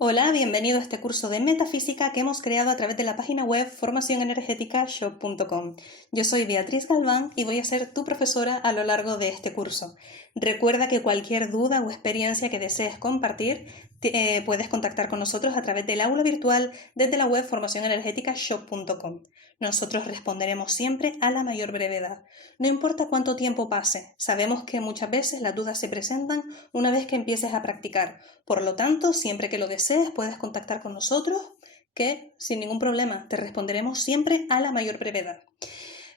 Hola, bienvenido a este curso de metafísica que hemos creado a través de la página web formacionenergeticashop.com. Yo soy Beatriz Galván y voy a ser tu profesora a lo largo de este curso. Recuerda que cualquier duda o experiencia que desees compartir puedes contactar con nosotros a través del aula virtual desde la web formacionenergeticashop.com. Nosotros responderemos siempre a la mayor brevedad. No importa cuánto tiempo pase, sabemos que muchas veces las dudas se presentan una vez que empieces a practicar. Por lo tanto, siempre que lo desees, puedes contactar con nosotros, que sin ningún problema te responderemos siempre a la mayor brevedad.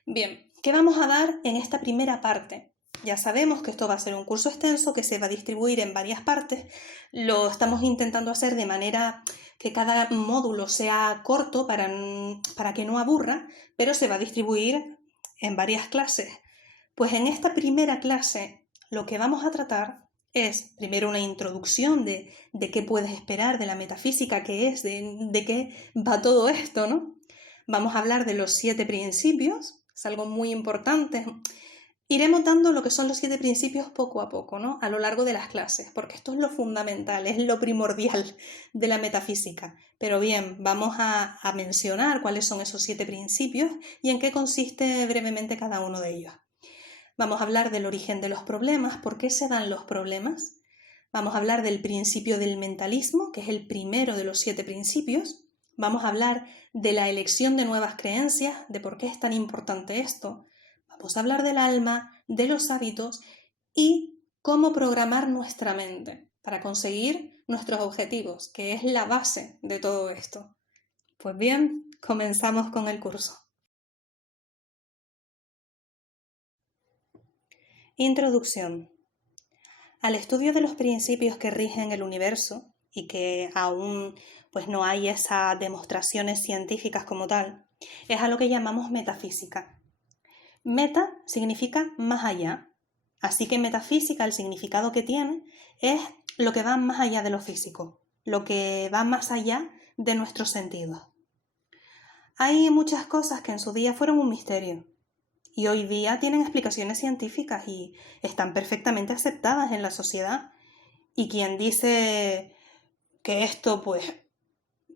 Bien, ¿qué vamos a dar en esta primera parte? Ya sabemos que esto va a ser un curso extenso que se va a distribuir en varias partes. Lo estamos intentando hacer de manera que cada módulo sea corto para que no aburra, pero se va a distribuir en varias clases. Pues en esta primera clase lo que vamos a tratar es primero una introducción de qué puedes esperar, de la metafísica que es, de qué va todo esto, ¿no? Vamos a hablar de los 7 principios, es algo muy importante. Iremos dando lo que son los 7 principios poco a poco, ¿no? A lo largo de las clases, porque esto es lo fundamental, es lo primordial de la metafísica. Pero bien, vamos a mencionar cuáles son esos 7 principios y en qué consiste brevemente cada uno de ellos. Vamos a hablar del origen de los problemas, por qué se dan los problemas. Vamos a hablar del principio del mentalismo, que es el primero de los 7 principios. Vamos a hablar de la elección de nuevas creencias, de por qué es tan importante esto. Vamos a hablar del alma, de los hábitos y cómo programar nuestra mente para conseguir nuestros objetivos, que es la base de todo esto. Pues bien, comenzamos con el curso. Introducción. Al estudio de los principios que rigen el universo y que aún pues no hay esas demostraciones científicas como tal, es a lo que llamamos metafísica. Meta significa más allá, así que metafísica, el significado que tiene, es lo que va más allá de lo físico, lo que va más allá de nuestros sentidos. Hay muchas cosas que en su día fueron un misterio y hoy día tienen explicaciones científicas y están perfectamente aceptadas en la sociedad. Y quien dice que esto, pues,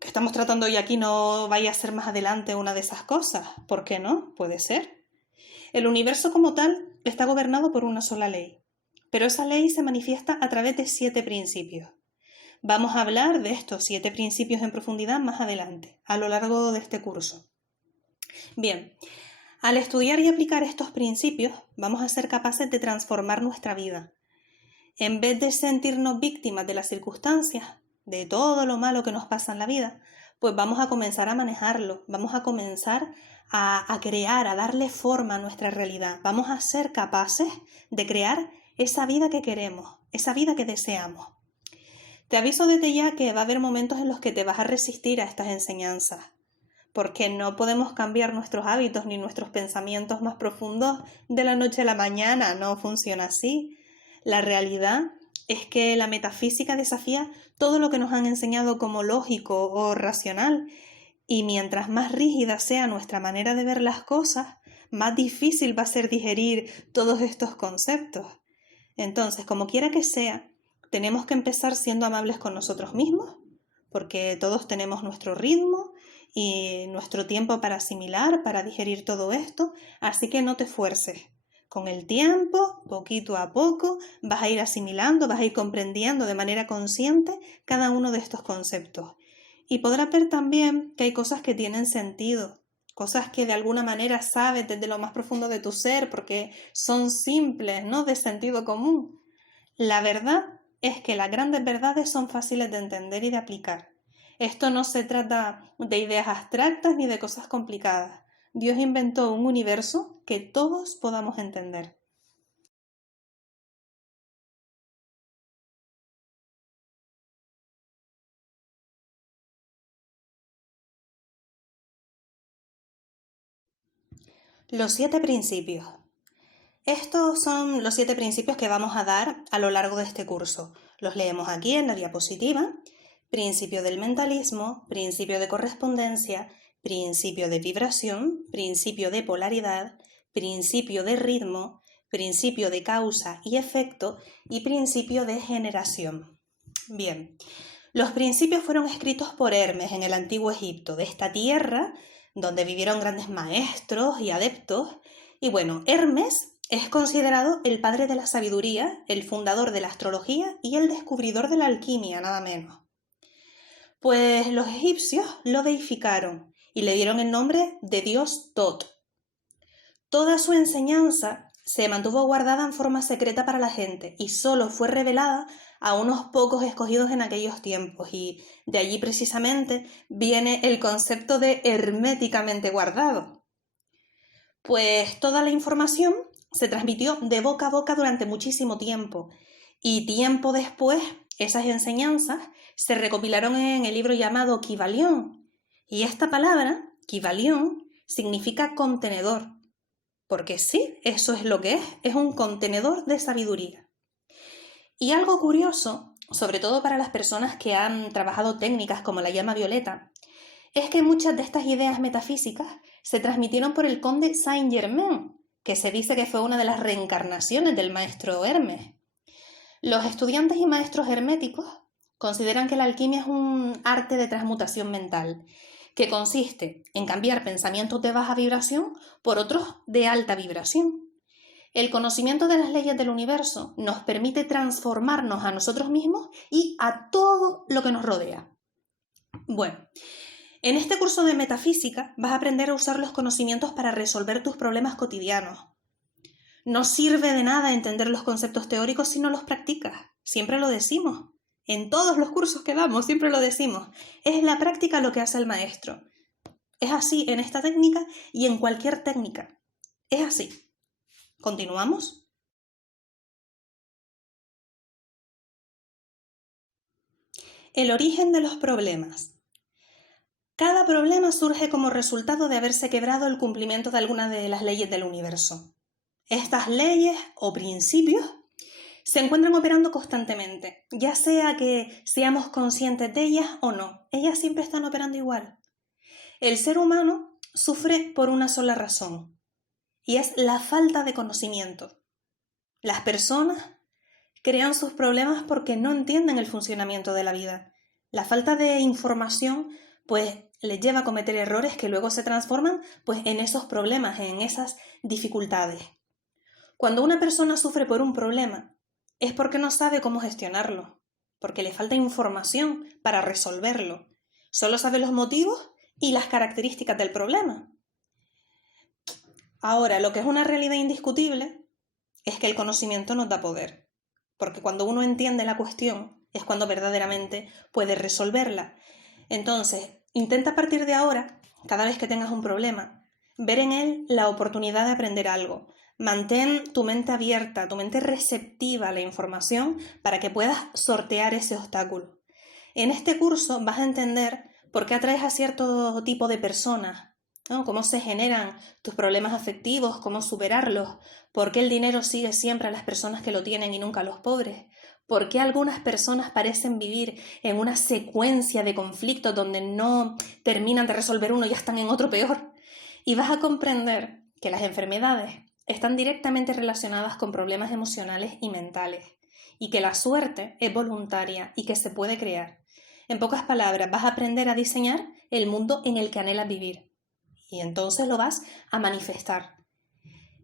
que estamos tratando hoy aquí no vaya a ser más adelante una de esas cosas, ¿por qué no? Puede ser. El universo como tal está gobernado por una sola ley, pero esa ley se manifiesta a través de 7 principios. Vamos a hablar de estos 7 principios en profundidad más adelante, a lo largo de este curso. Bien, al estudiar y aplicar estos principios, vamos a ser capaces de transformar nuestra vida. En vez de sentirnos víctimas de las circunstancias, de todo lo malo que nos pasa en la vida, pues vamos a comenzar a manejarlo, vamos a comenzar a crear, a darle forma a nuestra realidad. Vamos a ser capaces de crear esa vida que queremos, esa vida que deseamos. Te aviso desde ya que va a haber momentos en los que te vas a resistir a estas enseñanzas, porque no podemos cambiar nuestros hábitos ni nuestros pensamientos más profundos de la noche a la mañana, no funciona así. La realidad es que la metafísica desafía todo lo que nos han enseñado como lógico o racional, y mientras más rígida sea nuestra manera de ver las cosas, más difícil va a ser digerir todos estos conceptos. Entonces, como quiera que sea, tenemos que empezar siendo amables con nosotros mismos, porque todos tenemos nuestro ritmo y nuestro tiempo para asimilar, para digerir todo esto, así que no te fuerces. Con el tiempo, poquito a poco, vas a ir asimilando, vas a ir comprendiendo de manera consciente cada uno de estos conceptos. Y podrás ver también que hay cosas que tienen sentido, cosas que de alguna manera sabes desde lo más profundo de tu ser, porque son simples, ¿no? De sentido común. La verdad es que las grandes verdades son fáciles de entender y de aplicar. Esto no se trata de ideas abstractas ni de cosas complicadas. Dios inventó un universo que todos podamos entender. Los 7 principios. Estos son los 7 principios que vamos a dar a lo largo de este curso. Los leemos aquí en la diapositiva. Principio del mentalismo, principio de correspondencia, principio de vibración, principio de polaridad, principio de ritmo, principio de causa y efecto y principio de generación. Bien, los principios fueron escritos por Hermes en el antiguo Egipto, de esta tierra donde vivieron grandes maestros y adeptos. Y bueno, Hermes es considerado el padre de la sabiduría, el fundador de la astrología y el descubridor de la alquimia, nada menos. Pues los egipcios lo deificaron y le dieron el nombre de dios Tot. Toda su enseñanza se mantuvo guardada en forma secreta para la gente y solo fue revelada a unos pocos escogidos en aquellos tiempos, y de allí precisamente viene el concepto de herméticamente guardado. Pues toda la información se transmitió de boca a boca durante muchísimo tiempo, y tiempo después esas enseñanzas se recopilaron en el libro llamado Kybalión, y esta palabra, Kybalión, significa contenedor, porque sí, eso es lo que es un contenedor de sabiduría. Y algo curioso, sobre todo para las personas que han trabajado técnicas como la llama violeta, es que muchas de estas ideas metafísicas se transmitieron por el conde Saint-Germain, que se dice que fue una de las reencarnaciones del maestro Hermes. Los estudiantes y maestros herméticos consideran que la alquimia es un arte de transmutación mental, que consiste en cambiar pensamientos de baja vibración por otros de alta vibración. El conocimiento de las leyes del universo nos permite transformarnos a nosotros mismos y a todo lo que nos rodea. Bueno, en este curso de metafísica vas a aprender a usar los conocimientos para resolver tus problemas cotidianos. No sirve de nada entender los conceptos teóricos si no los practicas. Siempre lo decimos. En todos los cursos que damos siempre lo decimos. Es la práctica lo que hace el maestro. Es así en esta técnica y en cualquier técnica. Es así. ¿Continuamos? El origen de los problemas. Cada problema surge como resultado de haberse quebrado el cumplimiento de alguna de las leyes del universo. Estas leyes o principios se encuentran operando constantemente, ya sea que seamos conscientes de ellas o no. Ellas siempre están operando igual. El ser humano sufre por una sola razón, y es la falta de conocimiento. Las personas crean sus problemas porque no entienden el funcionamiento de la vida. La falta de información pues les lleva a cometer errores que luego se transforman pues en esos problemas, en esas dificultades. Cuando una persona sufre por un problema es porque no sabe cómo gestionarlo, porque le falta información para resolverlo. Solo sabe los motivos y las características del problema. Ahora, lo que es una realidad indiscutible es que el conocimiento nos da poder, porque cuando uno entiende la cuestión es cuando verdaderamente puede resolverla. Entonces, intenta a partir de ahora, cada vez que tengas un problema, ver en él la oportunidad de aprender algo. Mantén tu mente abierta, tu mente receptiva a la información para que puedas sortear ese obstáculo. En este curso vas a entender por qué atraes a cierto tipo de personas, ¿no? Cómo se generan tus problemas afectivos, cómo superarlos, por qué el dinero sigue siempre a las personas que lo tienen y nunca a los pobres, por qué algunas personas parecen vivir en una secuencia de conflictos donde no terminan de resolver uno y ya están en otro peor. Y vas a comprender que las enfermedades están directamente relacionadas con problemas emocionales y mentales, y que la suerte es voluntaria y que se puede crear. En pocas palabras, vas a aprender a diseñar el mundo en el que anhelas vivir, y entonces lo vas a manifestar.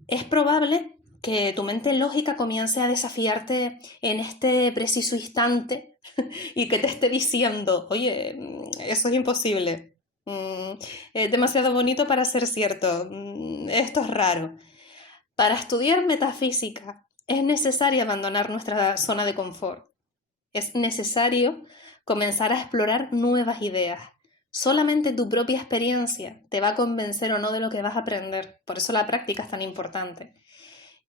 Es probable que tu mente lógica comience a desafiarte en este preciso instante y que te esté diciendo, oye, eso es imposible, es demasiado bonito para ser cierto, esto es raro. Para estudiar metafísica es necesario abandonar nuestra zona de confort. Es necesario comenzar a explorar nuevas ideas. Solamente tu propia experiencia te va a convencer o no de lo que vas a aprender. Por eso la práctica es tan importante.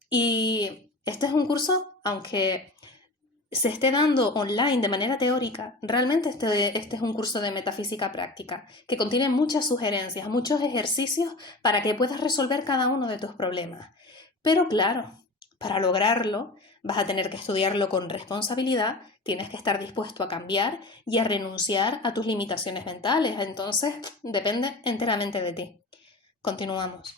Y este es un curso, aunque se esté dando online de manera teórica, realmente este es un curso de metafísica práctica que contiene muchas sugerencias, muchos ejercicios para que puedas resolver cada uno de tus problemas. Pero claro, para lograrlo vas a tener que estudiarlo con responsabilidad, tienes que estar dispuesto a cambiar y a renunciar a tus limitaciones mentales. Entonces, depende enteramente de ti. Continuamos.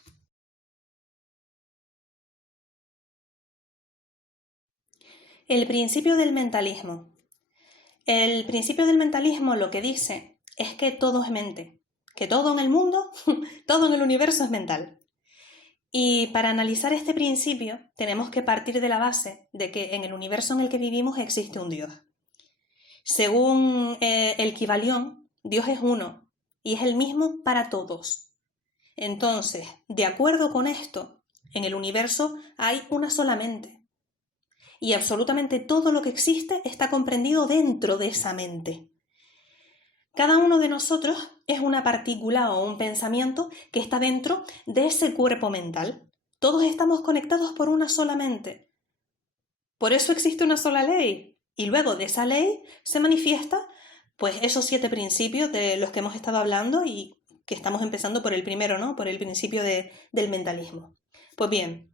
El principio del mentalismo. El principio del mentalismo lo que dice es que todo es mente, que todo en el mundo, todo en el universo es mental. Y para analizar este principio tenemos que partir de la base de que en el universo en el que vivimos existe un Dios. Según el Kybalión, Dios es uno y es el mismo para todos. Entonces, de acuerdo con esto, en el universo hay una sola mente. Y absolutamente todo lo que existe está comprendido dentro de esa mente. Cada uno de nosotros es una partícula o un pensamiento que está dentro de ese cuerpo mental. Todos estamos conectados por una sola mente. Por eso existe una sola ley. Y luego de esa ley se manifiesta pues esos 7 principios de los que hemos estado hablando y que estamos empezando por el primero, ¿no? Por el principio del mentalismo. Pues bien,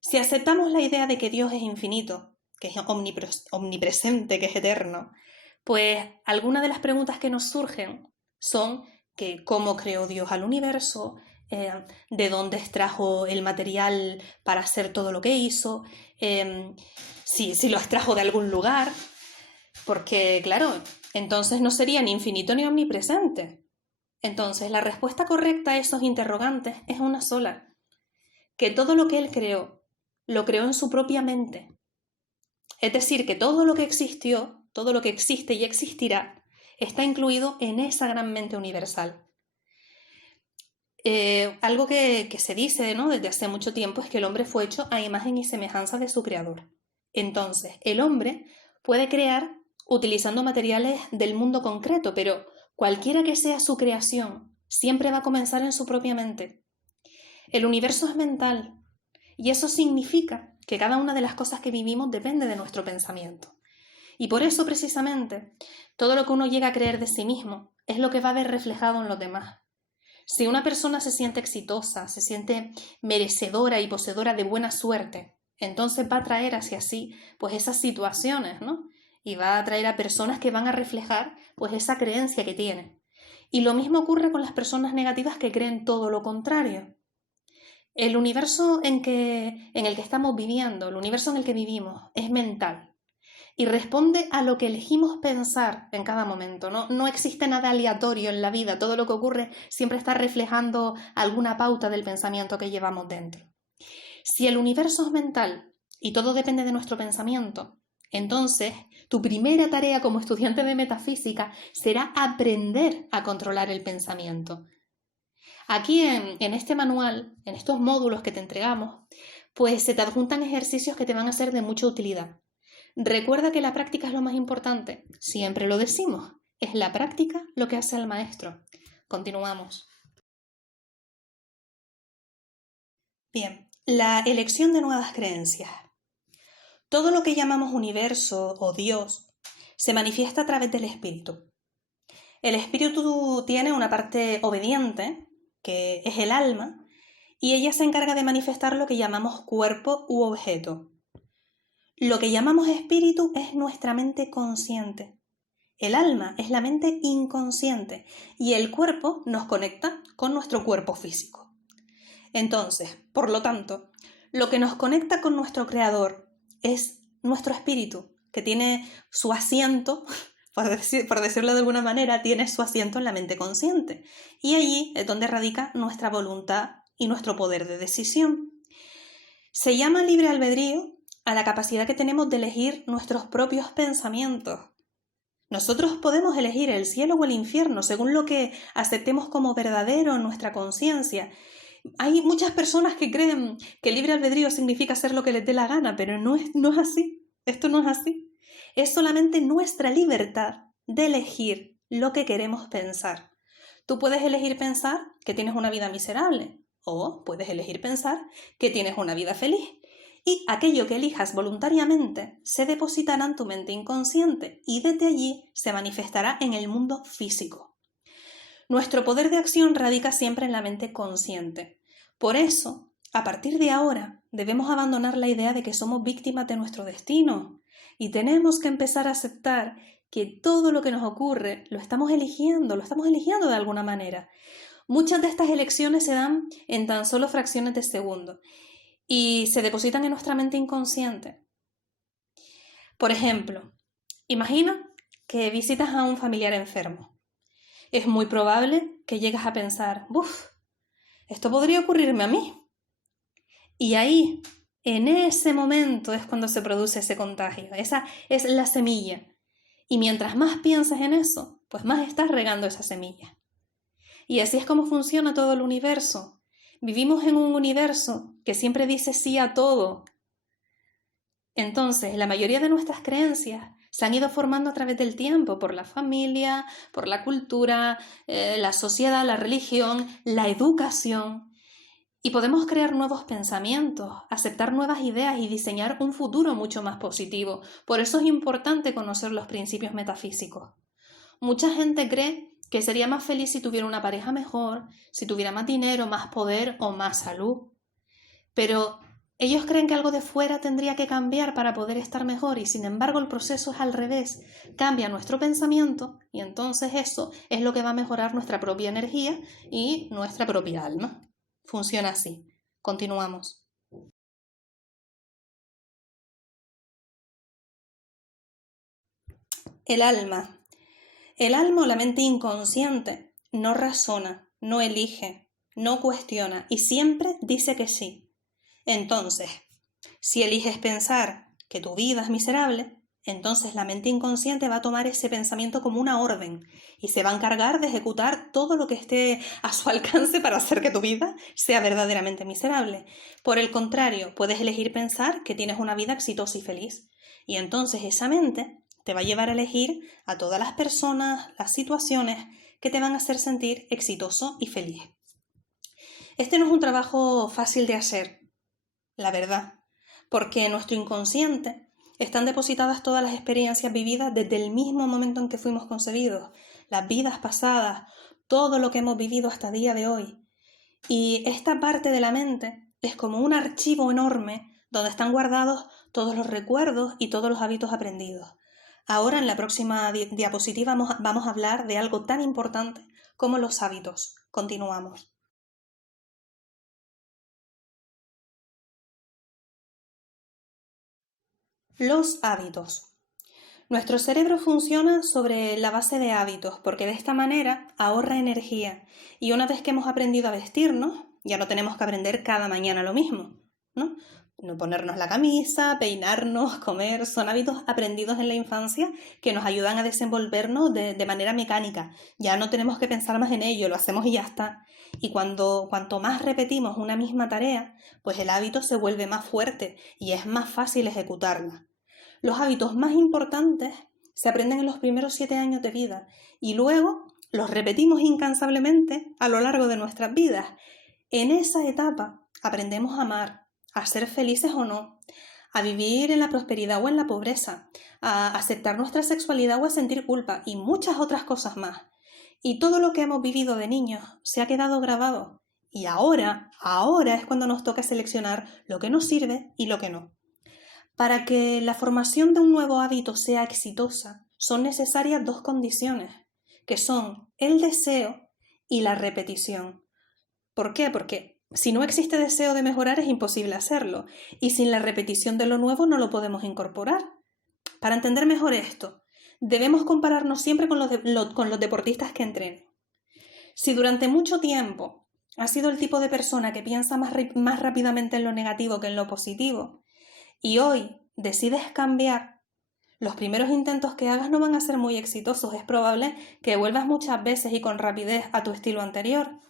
si aceptamos la idea de que Dios es infinito, que es omnipresente, que es eterno, pues algunas de las preguntas que nos surgen son que cómo creó Dios al universo, de dónde extrajo el material para hacer todo lo que hizo, si lo extrajo de algún lugar, porque claro, entonces no sería ni infinito ni omnipresente. Entonces la respuesta correcta a esos interrogantes es una sola, que todo lo que Él creó, lo creó en su propia mente. Es decir, que todo lo que existió, todo lo que existe y existirá, está incluido en esa gran mente universal. Algo que se dice, ¿no?, desde hace mucho tiempo es que el hombre fue hecho a imagen y semejanza de su creador. Entonces, el hombre puede crear utilizando materiales del mundo concreto, pero cualquiera que sea su creación, siempre va a comenzar en su propia mente. El universo es mental y eso significa que cada una de las cosas que vivimos depende de nuestro pensamiento. Y por eso, precisamente, todo lo que uno llega a creer de sí mismo es lo que va a ver reflejado en los demás. Si una persona se siente exitosa, se siente merecedora y poseedora de buena suerte, entonces va a atraer hacia sí pues esas situaciones, ¿no? Y va a atraer a personas que van a reflejar pues esa creencia que tiene. Y lo mismo ocurre con las personas negativas que creen todo lo contrario. El universo en el que estamos viviendo, el universo en el que vivimos, es mental y responde a lo que elegimos pensar en cada momento. No existe nada aleatorio en la vida, todo lo que ocurre siempre está reflejando alguna pauta del pensamiento que llevamos dentro. Si el universo es mental y todo depende de nuestro pensamiento, entonces tu primera tarea como estudiante de metafísica será aprender a controlar el pensamiento. Aquí en este manual, en estos módulos que te entregamos, pues se te adjuntan ejercicios que te van a ser de mucha utilidad. Recuerda que la práctica es lo más importante, siempre lo decimos, es la práctica lo que hace al maestro. Continuamos. Bien, la elección de nuevas creencias. Todo lo que llamamos universo o Dios se manifiesta a través del espíritu. El espíritu tiene una parte obediente, que es el alma, y ella se encarga de manifestar lo que llamamos cuerpo u objeto. Lo que llamamos espíritu es nuestra mente consciente. El alma es la mente inconsciente y el cuerpo nos conecta con nuestro cuerpo físico. Entonces, por lo tanto, lo que nos conecta con nuestro creador es nuestro espíritu, que tiene su asiento, por decirlo de alguna manera, tiene su asiento en la mente consciente. Y allí es donde radica nuestra voluntad y nuestro poder de decisión. Se llama libre albedrío a la capacidad que tenemos de elegir nuestros propios pensamientos. Nosotros podemos elegir el cielo o el infierno según lo que aceptemos como verdadero en nuestra conciencia. Hay muchas personas que creen que el libre albedrío significa hacer lo que les dé la gana, pero no es así. Esto no es así. Es solamente nuestra libertad de elegir lo que queremos pensar. Tú puedes elegir pensar que tienes una vida miserable o puedes elegir pensar que tienes una vida feliz. Y aquello que elijas voluntariamente se depositará en tu mente inconsciente y desde allí se manifestará en el mundo físico. Nuestro poder de acción radica siempre en la mente consciente. Por eso, a partir de ahora, debemos abandonar la idea de que somos víctimas de nuestro destino y tenemos que empezar a aceptar que todo lo que nos ocurre lo estamos eligiendo de alguna manera. Muchas de estas elecciones se dan en tan solo fracciones de segundo y se depositan en nuestra mente inconsciente. Por ejemplo, imagina que visitas a un familiar enfermo. Es muy probable que llegues a pensar, ¡buf! Esto podría ocurrirme a mí. Y ahí, en ese momento, es cuando se produce ese contagio. Esa es la semilla. Y mientras más piensas en eso, pues más estás regando esa semilla. Y así es como funciona todo el universo. Vivimos en un universo que siempre dice sí a todo. Entonces, la mayoría de nuestras creencias se han ido formando a través del tiempo, por la familia, por la cultura, la sociedad, la religión, la educación. Y podemos crear nuevos pensamientos, aceptar nuevas ideas y diseñar un futuro mucho más positivo. Por eso es importante conocer los principios metafísicos. Mucha gente cree que sería más feliz si tuviera una pareja mejor, si tuviera más dinero, más poder o más salud. Pero ellos creen que algo de fuera tendría que cambiar para poder estar mejor y sin embargo el proceso es al revés. Cambia nuestro pensamiento y entonces eso es lo que va a mejorar nuestra propia energía y nuestra propia alma. Funciona así. Continuamos. El alma. El alma o la mente inconsciente no razona, no elige, no cuestiona y siempre dice que sí. Entonces, si eliges pensar que tu vida es miserable, entonces la mente inconsciente va a tomar ese pensamiento como una orden y se va a encargar de ejecutar todo lo que esté a su alcance para hacer que tu vida sea verdaderamente miserable. Por el contrario, puedes elegir pensar que tienes una vida exitosa y feliz. Y entonces esa mente te va a llevar a elegir a todas las personas, las situaciones que te van a hacer sentir exitoso y feliz. Este no es un trabajo fácil de hacer, la verdad, porque en nuestro inconsciente están depositadas todas las experiencias vividas desde el mismo momento en que fuimos concebidos, las vidas pasadas, todo lo que hemos vivido hasta el día de hoy. Y esta parte de la mente es como un archivo enorme donde están guardados todos los recuerdos y todos los hábitos aprendidos. Ahora en la próxima diapositiva vamos a hablar de algo tan importante como los hábitos. Continuamos. Los hábitos. Nuestro cerebro funciona sobre la base de hábitos porque de esta manera ahorra energía y una vez que hemos aprendido a vestirnos, ya no tenemos que aprender cada mañana lo mismo, ¿no? No ponernos la camisa, peinarnos, comer, son hábitos aprendidos en la infancia que nos ayudan a desenvolvernos de manera mecánica. Ya no tenemos que pensar más en ello, lo hacemos y ya está. Y cuanto más repetimos una misma tarea, pues el hábito se vuelve más fuerte y es más fácil ejecutarla. Los hábitos más importantes se aprenden en los primeros 7 años de vida y luego los repetimos incansablemente a lo largo de nuestras vidas. En esa etapa aprendemos a amar, a ser felices o no, a vivir en la prosperidad o en la pobreza, a aceptar nuestra sexualidad o a sentir culpa y muchas otras cosas más. Y todo lo que hemos vivido de niños se ha quedado grabado. Y ahora es cuando nos toca seleccionar lo que nos sirve y lo que no. Para que la formación de un nuevo hábito sea exitosa, son necesarias 2 condiciones, que son el deseo y la repetición. ¿Por qué? Porque si no existe deseo de mejorar es imposible hacerlo, y sin la repetición de lo nuevo no lo podemos incorporar. Para entender mejor esto, debemos compararnos siempre con los deportistas que entrenan. Si durante mucho tiempo has sido el tipo de persona que piensa más rápidamente en lo negativo que en lo positivo, y hoy decides cambiar, los primeros intentos que hagas no van a ser muy exitosos. Es probable que vuelvas muchas veces y con rapidez a tu estilo anterior.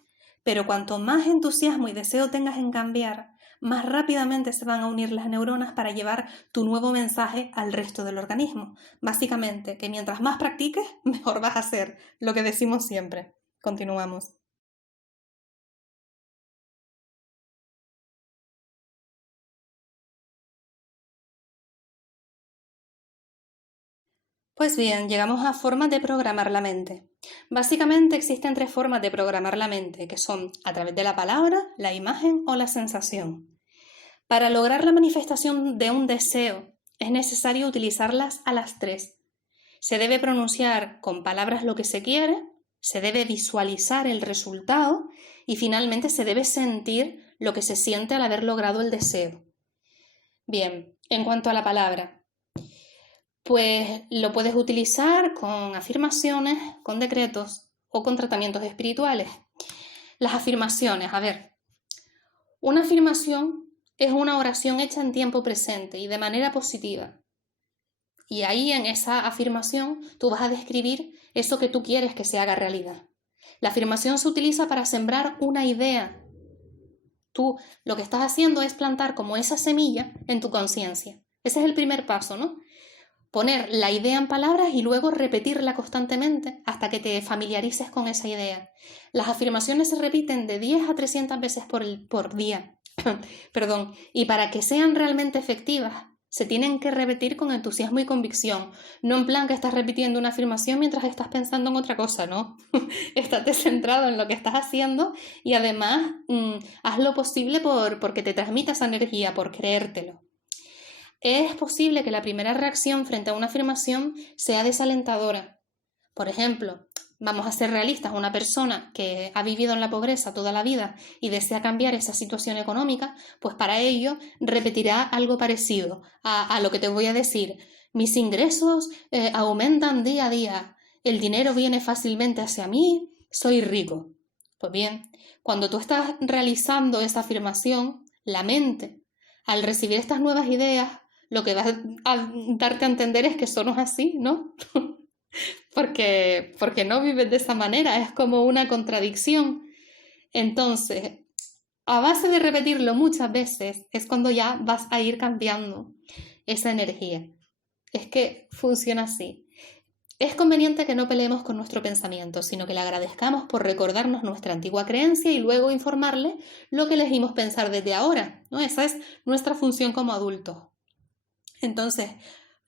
Pero cuanto más entusiasmo y deseo tengas en cambiar, más rápidamente se van a unir las neuronas para llevar tu nuevo mensaje al resto del organismo. Básicamente, que mientras más practiques, mejor vas a ser, lo que decimos siempre. Continuamos. Pues bien, llegamos a formas de programar la mente. Básicamente existen 3 formas de programar la mente, que son a través de la palabra, la imagen o la sensación. Para lograr la manifestación de un deseo, es necesario utilizarlas a las 3. Se debe pronunciar con palabras lo que se quiere, se debe visualizar el resultado y finalmente se debe sentir lo que se siente al haber logrado el deseo. Bien, en cuanto a la palabra, pues lo puedes utilizar con afirmaciones, con decretos o con tratamientos espirituales. Las afirmaciones, a ver, una afirmación es una oración hecha en tiempo presente y de manera positiva. Y ahí en esa afirmación tú vas a describir eso que tú quieres que se haga realidad. La afirmación se utiliza para sembrar una idea. Tú lo que estás haciendo es plantar como esa semilla en tu conciencia. Ese es el primer paso, ¿no? Poner la idea en palabras y luego repetirla constantemente hasta que te familiarices con esa idea. Las afirmaciones se repiten de 10 a 300 veces por día. Perdón. Y para que sean realmente efectivas, se tienen que repetir con entusiasmo y convicción. No en plan que estás repitiendo una afirmación mientras estás pensando en otra cosa, ¿no? Estate centrado en lo que estás haciendo y además haz lo posible porque te transmita esa energía, por creértelo. Es posible que la primera reacción frente a una afirmación sea desalentadora. Por ejemplo, vamos a ser realistas, una persona que ha vivido en la pobreza toda la vida y desea cambiar esa situación económica, pues para ello repetirá algo parecido a lo que te voy a decir. Mis ingresos aumentan día a día, el dinero viene fácilmente hacia mí, soy rico. Pues bien, cuando tú estás realizando esa afirmación, la mente, al recibir estas nuevas ideas, lo que va a darte a entender es que eso no es así, ¿no? porque no vives de esa manera, es como una contradicción. Entonces, a base de repetirlo muchas veces, es cuando ya vas a ir cambiando esa energía. Es que funciona así. Es conveniente que no peleemos con nuestro pensamiento, sino que le agradezcamos por recordarnos nuestra antigua creencia y luego informarle lo que elegimos pensar desde ahora, ¿no? Esa es nuestra función como adultos. Entonces,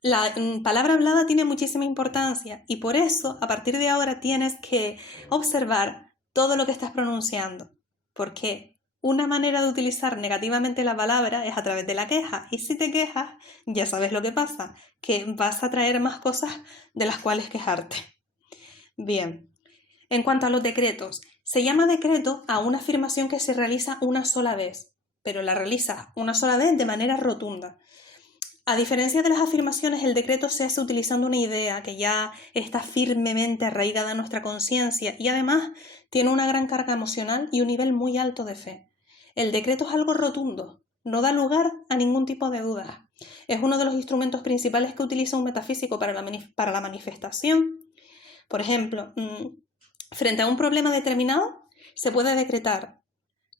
la palabra hablada tiene muchísima importancia y por eso, a partir de ahora, tienes que observar todo lo que estás pronunciando, porque una manera de utilizar negativamente la palabra es a través de la queja, y si te quejas, ya sabes lo que pasa, que vas a traer más cosas de las cuales quejarte. Bien, en cuanto a los decretos, se llama decreto a una afirmación que se realiza una sola vez, pero la realizas una sola vez de manera rotunda. A diferencia de las afirmaciones, el decreto se hace utilizando una idea que ya está firmemente arraigada en nuestra conciencia y además tiene una gran carga emocional y un nivel muy alto de fe. El decreto es algo rotundo, no da lugar a ningún tipo de dudas. Es uno de los instrumentos principales que utiliza un metafísico para la manifestación. Por ejemplo, frente a un problema determinado, se puede decretar: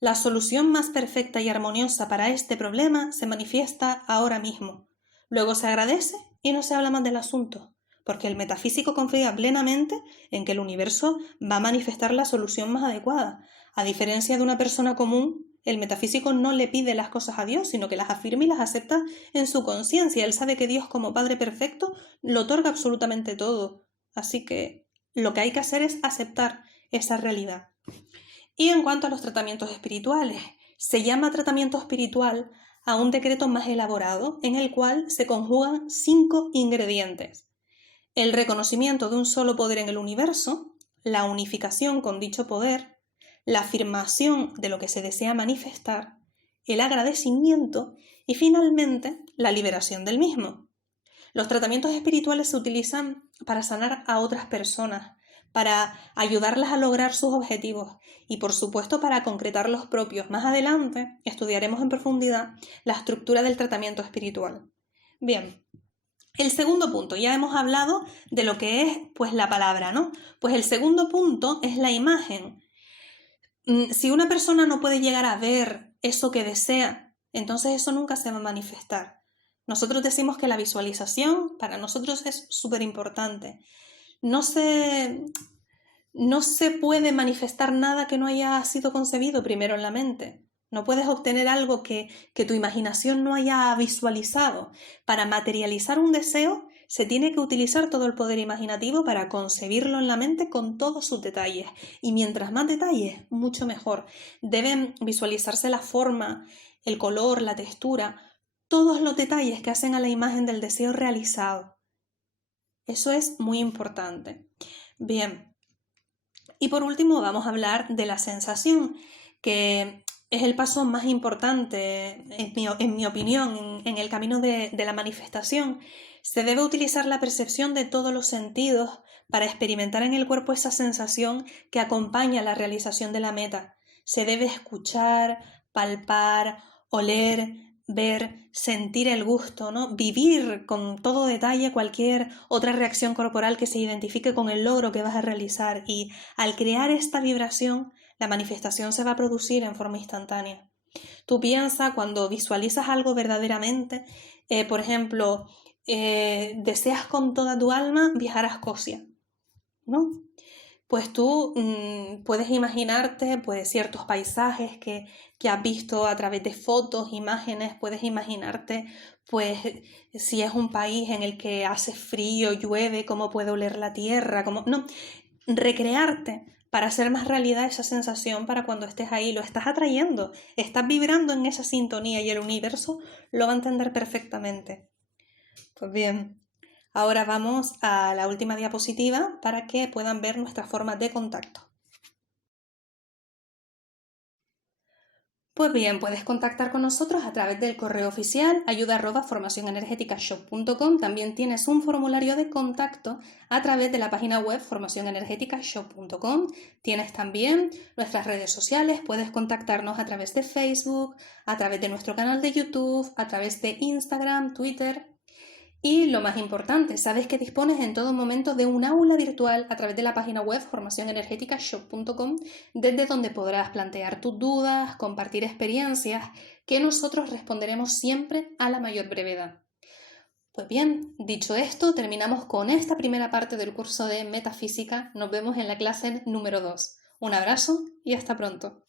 la solución más perfecta y armoniosa para este problema se manifiesta ahora mismo. Luego se agradece y no se habla más del asunto, porque el metafísico confía plenamente en que el universo va a manifestar la solución más adecuada. A diferencia de una persona común, el metafísico no le pide las cosas a Dios, sino que las afirma y las acepta en su conciencia. Él sabe que Dios, como Padre perfecto, lo otorga absolutamente todo. Así que lo que hay que hacer es aceptar esa realidad. Y en cuanto a los tratamientos espirituales, se llama tratamiento espiritual a un decreto más elaborado en el cual se conjugan 5 ingredientes: el reconocimiento de un solo poder en el universo, la unificación con dicho poder, la afirmación de lo que se desea manifestar, el agradecimiento y finalmente la liberación del mismo. Los tratamientos espirituales se utilizan para sanar a otras personas, para ayudarlas a lograr sus objetivos y, por supuesto, para concretar los propios. Más adelante estudiaremos en profundidad la estructura del tratamiento espiritual. Bien, el segundo punto, ya hemos hablado de lo que es pues la palabra, ¿no? Pues el segundo punto es la imagen. Si una persona no puede llegar a ver eso que desea, entonces eso nunca se va a manifestar. Nosotros decimos que la visualización para nosotros es súper importante. No se puede manifestar nada que no haya sido concebido primero en la mente. No puedes obtener algo que tu imaginación no haya visualizado. Para materializar un deseo Se tiene que utilizar todo el poder imaginativo para concebirlo en la mente con todos sus detalles. Y mientras más detalles, mucho mejor. Deben visualizarse la forma, el color, la textura, todos los detalles que hacen a la imagen del deseo realizado. Eso es muy importante. Bien. Y por último vamos a hablar de la sensación, que es el paso más importante, en mi opinión, en el camino de la manifestación. Se debe utilizar la percepción de todos los sentidos para experimentar en el cuerpo esa sensación que acompaña la realización de la meta. Se debe escuchar, palpar, oler, ver, sentir el gusto, ¿no? Vivir con todo detalle cualquier otra reacción corporal que se identifique con el logro que vas a realizar, y al crear esta vibración, la manifestación se va a producir en forma instantánea. Tú piensas cuando visualizas algo verdaderamente, por ejemplo, deseas con toda tu alma viajar a Escocia, ¿no? Pues tú puedes imaginarte pues, ciertos paisajes que has visto a través de fotos, imágenes, puedes imaginarte pues si es un país en el que hace frío, llueve, cómo puede oler la tierra, recrearte para hacer más realidad esa sensación para cuando estés ahí, lo estás atrayendo, estás vibrando en esa sintonía y el universo lo va a entender perfectamente. Pues bien. Ahora vamos a la última diapositiva para que puedan ver nuestras formas de contacto. Pues bien, puedes contactar con nosotros a través del correo oficial ayuda@formacionenergeticashop.com. También tienes un formulario de contacto a través de la página web formacionenergeticashop.com. Tienes también nuestras redes sociales, puedes contactarnos a través de Facebook, a través de nuestro canal de YouTube, a través de Instagram, Twitter. Y lo más importante, sabes que dispones en todo momento de un aula virtual a través de la página web formacionenergeticashop.com, desde donde podrás plantear tus dudas, compartir experiencias, que nosotros responderemos siempre a la mayor brevedad. Pues bien, dicho esto, terminamos con esta primera parte del curso de Metafísica. Nos vemos en la clase número 2. Un abrazo y hasta pronto.